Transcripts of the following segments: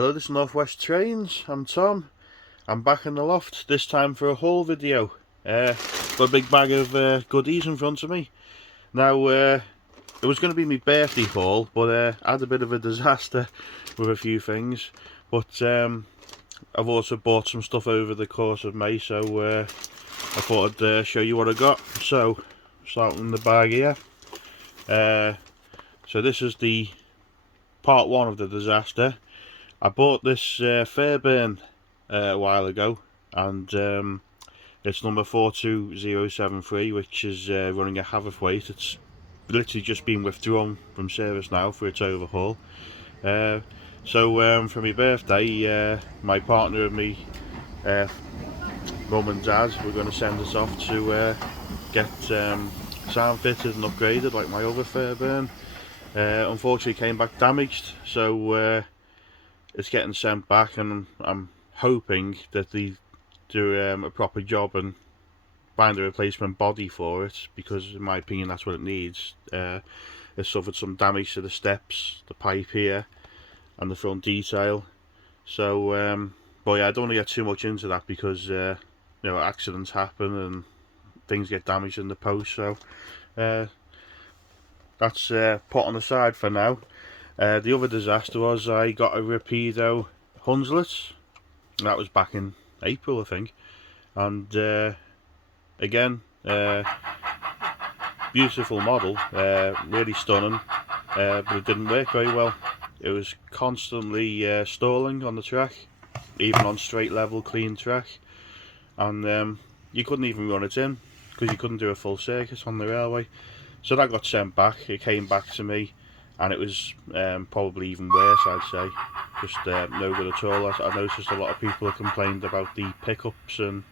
Hello, this is Northwest Trains. I'm Tom. I'm back in the loft, this time for a haul video. Got a big bag of goodies in front of me. Now, it was going to be my birthday haul, but I had a bit of a disaster with a few things. But I've also bought some stuff over the course of May, so I thought I'd show you what I got. So, starting in the bag here. So this is the part one of the disaster. I bought this Fairbairn a while ago, and it's number 42073, which is running a Haverthwaite. It's literally just been withdrawn from service now for its overhaul. So for my birthday, my partner and me, mum and dad, we're going to send us off to get sound fitted and upgraded like my other Fairbairn. Unfortunately came back damaged, so it's getting sent back, and I'm hoping that they do a proper job and find a replacement body for it, because in my opinion that's what it needs. It suffered some damage to the steps, the pipe here and the front detail. So but yeah, I don't want to get too much into that, because you know, accidents happen and things get damaged in the post, so that's put on the side for now. The other disaster was I got a Rapido Hunslet, and that was back in April, I think. And again, beautiful model, really stunning, but it didn't work very well. It was constantly stalling on the track, even on straight level clean track, and you couldn't even run it in because you couldn't do a full circuit on the railway. So that got sent back. It came back to me, and it was probably even worse, I'd say. Just no good at all. I noticed a lot of people have complained about the pickups and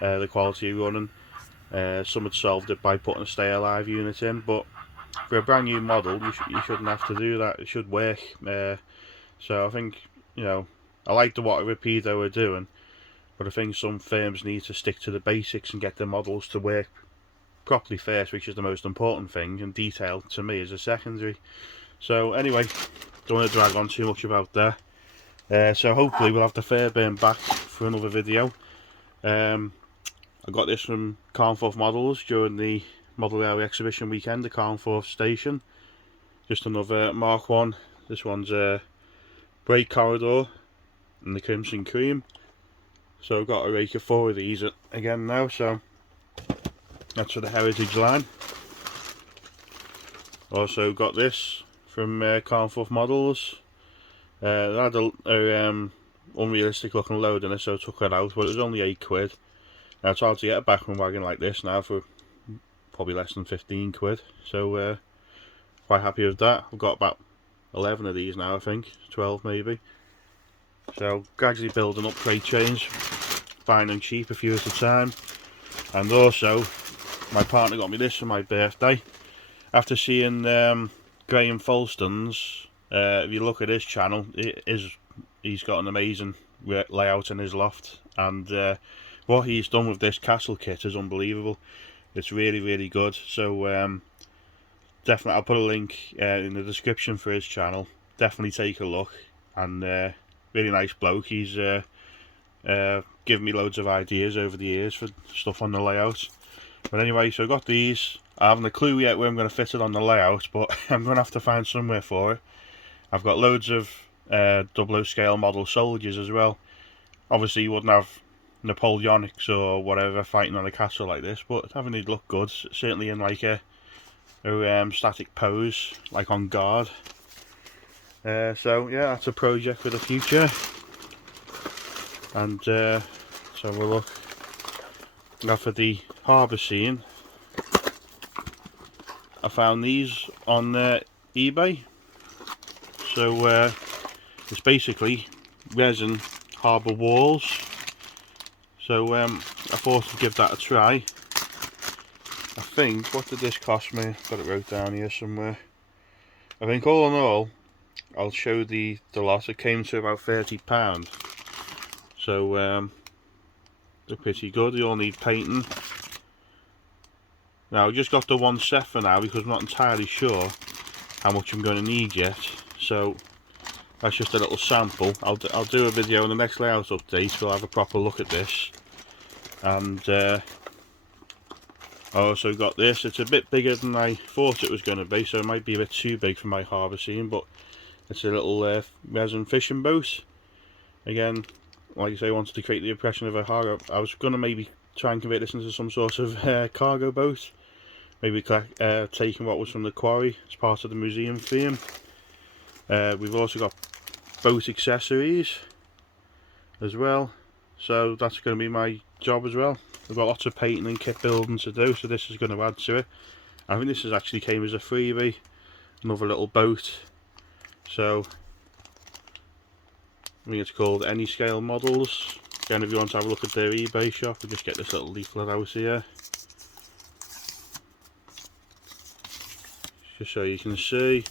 the quality of running. Some had solved it by putting a stay alive unit in, but for a brand new model you shouldn't have to do that. It should work. So I think, you know, I like what Rapido are doing, but I think some firms need to stick to the basics and get their models to work properly first, which is the most important thing, and detail to me is a secondary. So anyway, don't want to drag on too much about that. So hopefully we'll have the Fairbairn back for another video. I got this from Carnforth Models during the Model Railway Exhibition weekend at Carnforth Station. Just another Mark 1. This one's a brake corridor in the Crimson Cream. So I've got a rake of 4 of these again now, so that's for the Heritage line. Also got this from Carnforth Models. It had a unrealistic looking load in it, so I took it out, but it was only £8. Now it's hard to get a backman wagon like this now for probably less than 15 quid, so quite happy with that. I've got about 11 of these now, I think, 12 maybe. So gradually building up crate chains, buying them cheap, a few at a time. And also my partner got me this for my birthday. After seeing Graham Folston's, if you look at his channel, he's got an amazing layout in his loft, and what he's done with this castle kit is unbelievable. It's really, really good. So definitely, I'll put a link in the description for his channel. Definitely take a look. And really nice bloke. He's given me loads of ideas over the years for stuff on the layout. But anyway, so I got these. I haven't a clue yet where I'm going to fit it on the layout, but I'm going to have to find somewhere for it. I've got loads of 00 scale model soldiers as well. Obviously you wouldn't have Napoleonics or whatever fighting on a castle like this, but having it look good, certainly in like a static pose, like on guard. So yeah, that's a project for the future. And so we'll look now for the harbour scene. I found these on eBay. So it's basically resin harbour walls. So I thought I'd give that a try. I think, what did this cost me? I've got it wrote down here somewhere. I think all in all, I'll show the lot, it came to about £30. So they're pretty good. They all need painting. Now I've just got the one set for now, because I'm not entirely sure how much I'm going to need yet. So that's just a little sample. I'll do a video in the next layout update. We'll have a proper look at this. And I also got this. It's a bit bigger than I thought it was going to be, so it might be a bit too big for my harbour scene, but it's a little resin fishing boat. Again, like I say, I wanted to create the impression of a harbour. I was going to maybe try and convert this into some sort of cargo boat. Maybe taking what was from the quarry as part of the museum theme. We've also got boat accessories as well, so that's going to be my job as well. We've got lots of painting and kit building to do, so this is going to add to it. I think this actually came as a freebie, another little boat. So I think it's called Anyscale Models. Again, if you want to have a look at their eBay shop, we'll just get this little leaflet out here, just so you can see.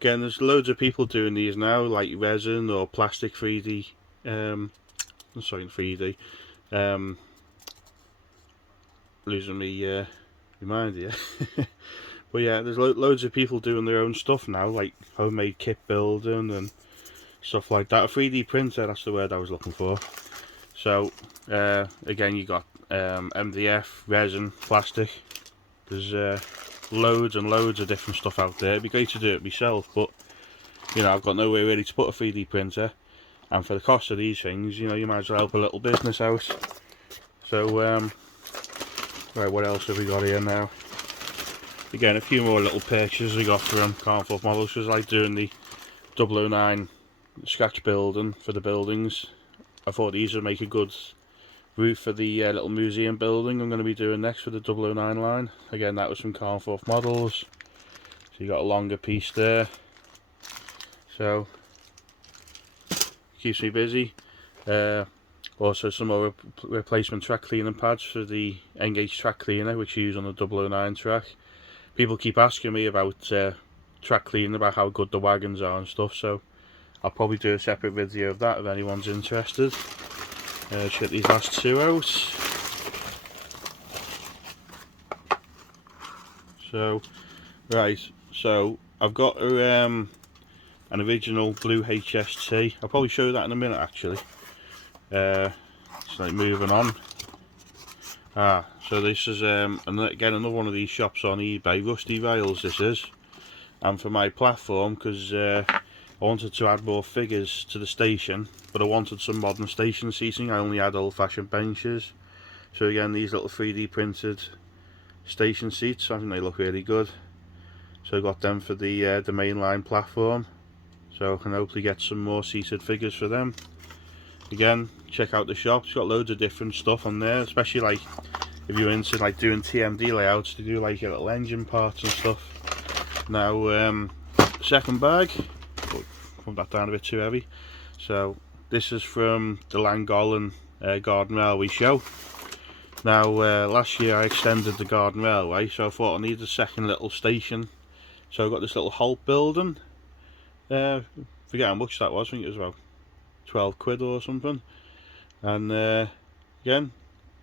Again, there's loads of people doing these now, like resin or plastic 3D. Sorry, 3D. Losing me mind here. But yeah, there's loads of people doing their own stuff now, like homemade kit building and stuff like that. A 3D printer, that's the word I was looking for. So again, you got MDF, resin, plastic. There's loads and loads of different stuff out there. It'd be great to do it myself, but you know, I've got nowhere really to put a 3D printer, and for the cost of these things, you know, you might as well help a little business out. So right, what else have we got here now? Again, a few more little purchases we got from Carnforth Models, because I like doing the 009 scratch building for the buildings. I thought these would make a good roof for the little museum building I'm going to be doing next for the 009 line. Again, that was from Carnforth Models. So you got a longer piece there. So keeps me busy. Also some more replacement track cleaning pads for the N-Gage track cleaner, which you use on the 009 track. People keep asking me about track cleaning, about how good the wagons are and stuff, so I'll probably do a separate video of that if anyone's interested. Let's get these last two out. So, right, so I've got an original blue HST. I'll probably show you that in a minute actually. So like moving on. So this is again another one of these shops on eBay, Rusty Rails this is. And for my platform, because I wanted to add more figures to the station, but I wanted some modern station seating. I only had old-fashioned benches. So again, these little 3D printed station seats, I think they look really good. So I got them for the mainline platform, so I can hopefully get some more seated figures for them. Again, check out the shop, it's got loads of different stuff on there, especially like if you're into like doing TMD layouts to do like your little engine parts and stuff. Now second bag, put that down a bit too heavy. So this is from the Llangollen Garden Railway show. Now last year I extended the Garden Railway, so I thought I needed a second little station, so I got this little halt building. Forget how much that was, I think it was about 12 quid or something. And again,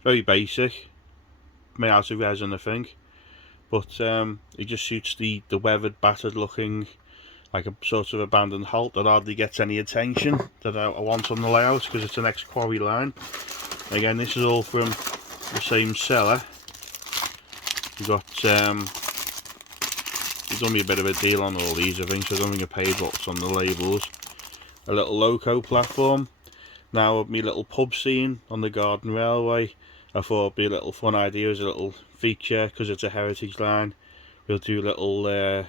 very basic, made out of resin I think, but it just suits the weathered, battered looking, like a sort of abandoned halt that hardly gets any attention that I want on the layout, because it's an ex-quarry line. Again, this is all from the same seller. We've got he's done me a bit of a deal on all these I think, so I don't think I paid what's on the labels. A little loco platform. Now my little pub scene on the Garden Railway, I thought it'd be a little fun idea as a little feature, because it's a heritage line. We'll do little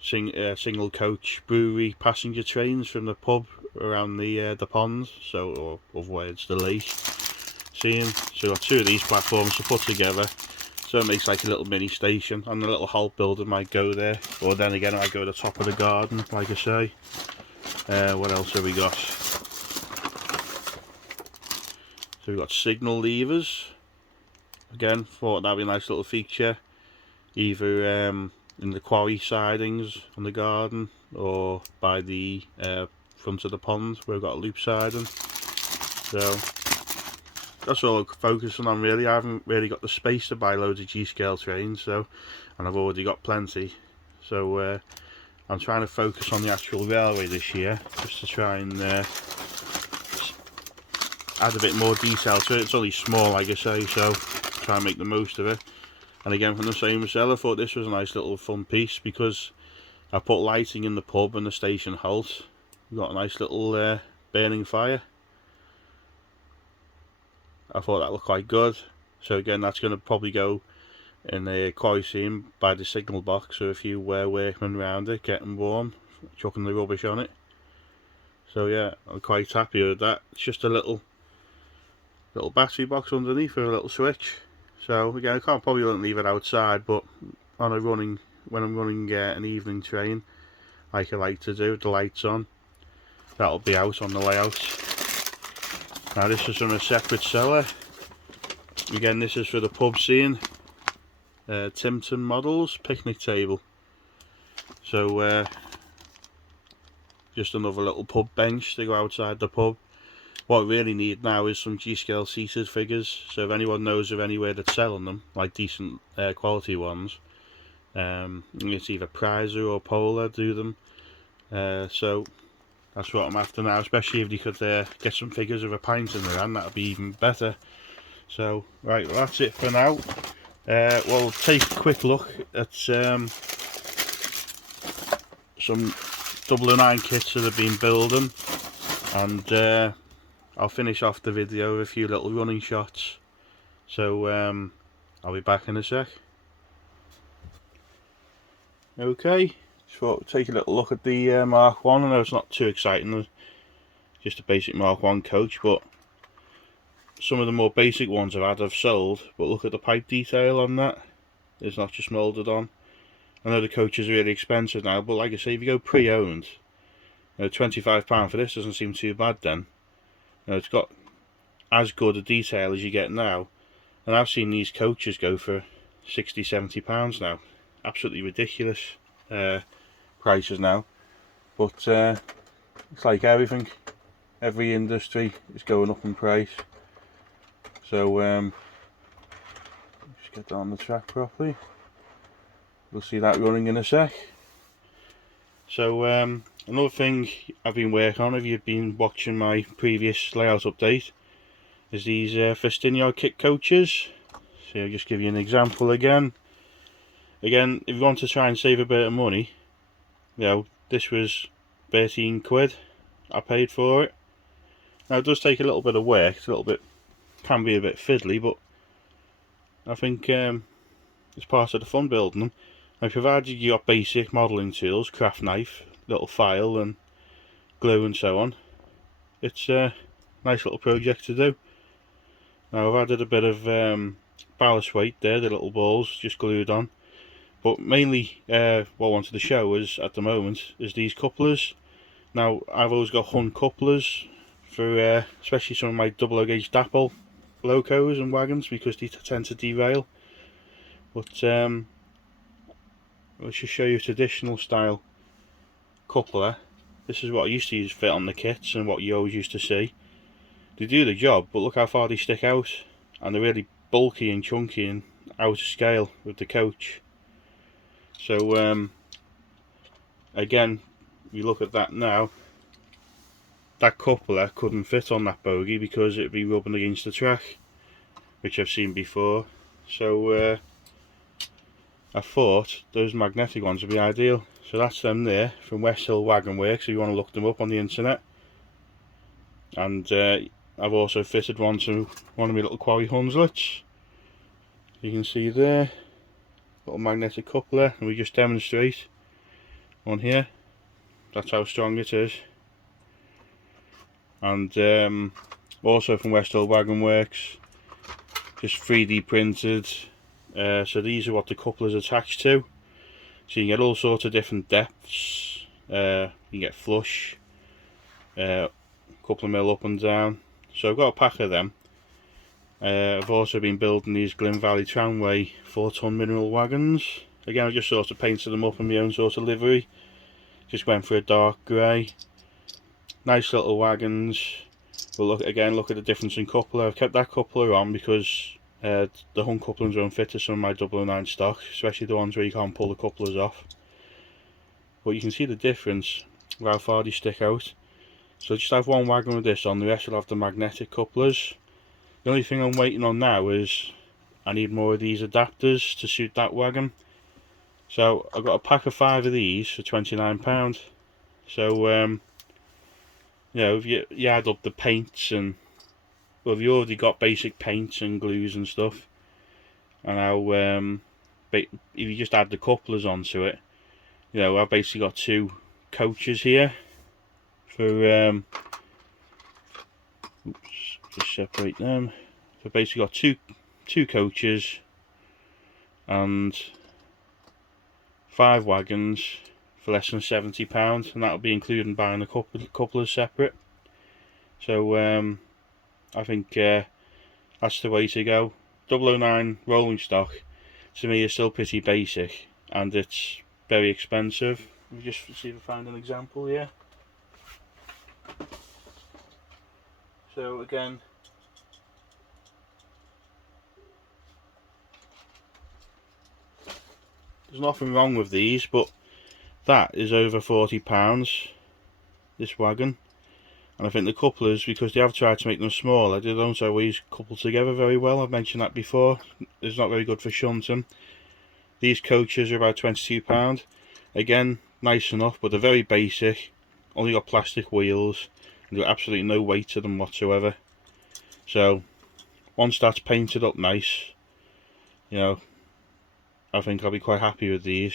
single coach brewery passenger trains from the pub around the ponds, so, or otherwise the lake scene. So I've got two of these platforms to put together, so it makes like a little mini station, and the little halt builder might go there, or then again I go to the top of the garden like I say. What else have we got? So we've got signal levers. Again, thought that'd be a nice little feature, either in the quarry sidings on the garden, or by the front of the pond where we've got a loop siding. So that's all I'm focusing on really. I haven't really got the space to buy loads of G-scale trains, so, and I've already got plenty. So I'm trying to focus on the actual railway this year, just to try and add a bit more detail to it. It's only small, like I say, so try and make the most of it. And again, from the same as I thought this was a nice little fun piece, because I put lighting in the pub and the station halt. We've got a nice little burning fire. I thought that looked quite good. So again, that's going to probably go in a quarry seam by the signal box, so if you workmen around it, getting warm, chucking the rubbish on it. So yeah, I'm quite happy with that. It's just a little battery box underneath with a little switch. So again, I can't probably leave it outside, but when I'm running an evening train, like I like to do, with the lights on, that'll be out on the layout. Now this is from a separate seller. Again, this is for the pub scene. Timpton Models picnic table. So just another little pub bench to go outside the pub. What we really need now is some G-scale seated figures, so if anyone knows of anywhere that's selling them, like decent quality ones, it's either Prizer or Polar do them. So that's what I'm after now, especially if you could get some figures of a pint in their hand, that would be even better. So right, well, that's it for now. We'll take a quick look at some 009 kits that have been building, and I'll finish off the video with a few little running shots. So I'll be back in a sec. Okay, just thought take a little look at the Mark 1. I know it's not too exciting, just a basic Mark 1 coach, but some of the more basic ones I've sold, but look at the pipe detail on that. It's not just moulded on. I know the coach is really expensive now, but like I say, if you go pre-owned, £25 for this doesn't seem too bad then. It's got as good a detail as you get now, and I've seen these coaches go for £60–70 now. Absolutely ridiculous prices now, but it's like everything, every industry is going up in price. So just get that on the track properly. We'll see that running in a sec. So another thing I've been working on, if you've been watching my previous layout update, is these Festinio kit coaches. So I'll just give you an example again. Again, if you want to try and save a bit of money, this was 13 quid I paid for it. Now it does take a little bit of work, it's can be a bit fiddly, but I think it's part of the fun building them. Now, provided you got basic modelling tools, craft knife, little file and glue and so on, it's a nice little project to do. Now I've added a bit of ballast weight there, the little balls just glued on, but mainly what I wanted to show is at the moment is these couplers. Now I've always got Hun couplers for especially some of my 00 gauge Dapple locos and wagons, because they tend to derail. But let's just show you a traditional style coupler. This is what I used to use fit on the kits and what you always used to see. They do the job, but look how far they stick out, and they're really bulky and chunky and out of scale with the coach. So again, you look at that now, that coupler couldn't fit on that bogie because it'd be rubbing against the track, which I've seen before. So I thought those magnetic ones would be ideal. So that's them there from West Hill Wagon Works, if you want to look them up on the internet. And I've also fitted one to one of my little quarry Hunslets. You can see there, little magnetic coupler, and we just demonstrate on here. That's how strong it is. And also from West Hill Wagon Works, just 3D printed. So these are what the coupler's attached to. So you can get all sorts of different depths. You can get flush, couple of mil up and down. So I've got a pack of them. I've also been building these Glyn Valley Tramway 4-ton mineral wagons. Again, I just sort of painted them up in my own sort of livery. Just went for a dark grey. Nice little wagons. But look at the difference in coupler. I've kept that coupler on because the Hun couplings won't fit to some of my 009 stock, especially the ones where you can't pull the couplers off. but you can see the difference of how far they stick out. So just have one wagon with this on, the rest will have the magnetic couplers. The only thing I'm waiting on now is I need more of these adapters to suit that wagon. So I've got a pack of 5 of these for £29. So you know, if you add up the paints and, well, if you already got basic paints and glues and stuff, and now if you just add the couplers onto it, you know, I've basically got 2 coaches here for oops, just separate them. So I've basically got two coaches and 5 wagons for less than £70, and that'll be including buying the couplers separate. So I think that's the way to go. 009 rolling stock to me is still pretty basic, and it's very expensive. Let me just see if I find an example here. So again, there's nothing wrong with these, but that is over £40, this wagon. And I think the couplers, because they have tried to make them smaller, they don't always couple together very well. I've mentioned that before. It's not very good for shunting. These coaches are about £22. Again, nice enough, but they're very basic. Only got plastic wheels, and they've got absolutely no weight to them whatsoever. So once that's painted up nice, you know, I think I'll be quite happy with these.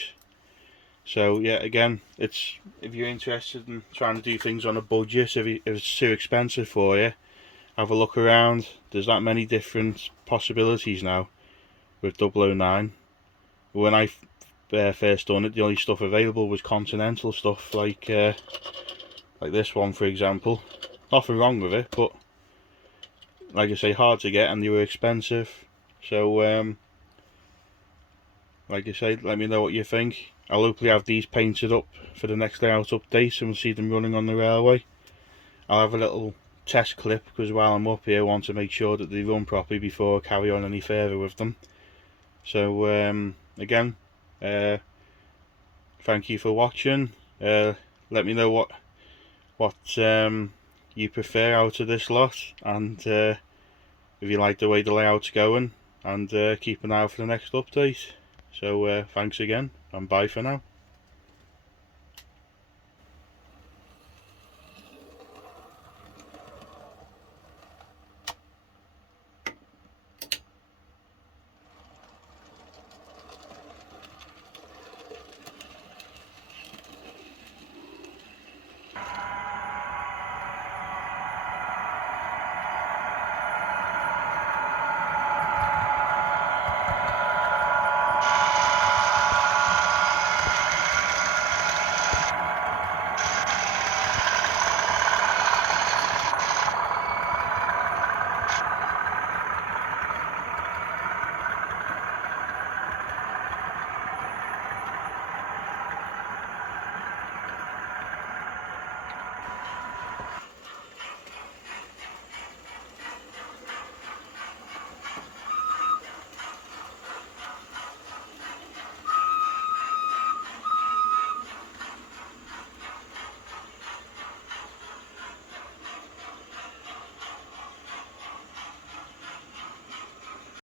So yeah, again, it's, if you're interested in trying to do things on a budget, if it's too expensive for you, have a look around. There's that many different possibilities now with 009. When I first done it, the only stuff available was Continental stuff, like this one for example. Nothing wrong with it, but like I say, hard to get and they were expensive. So like I say, let me know what you think. I'll hopefully have these painted up for the next layout update and we'll see them running on the railway. I'll have a little test clip because while I'm up here I want to make sure that they run properly before I carry on any further with them. So again, thank you for watching. Let me know what you prefer out of this lot, and if you like the way the layout's going, and keep an eye out for the next update. So thanks again, and bye for now.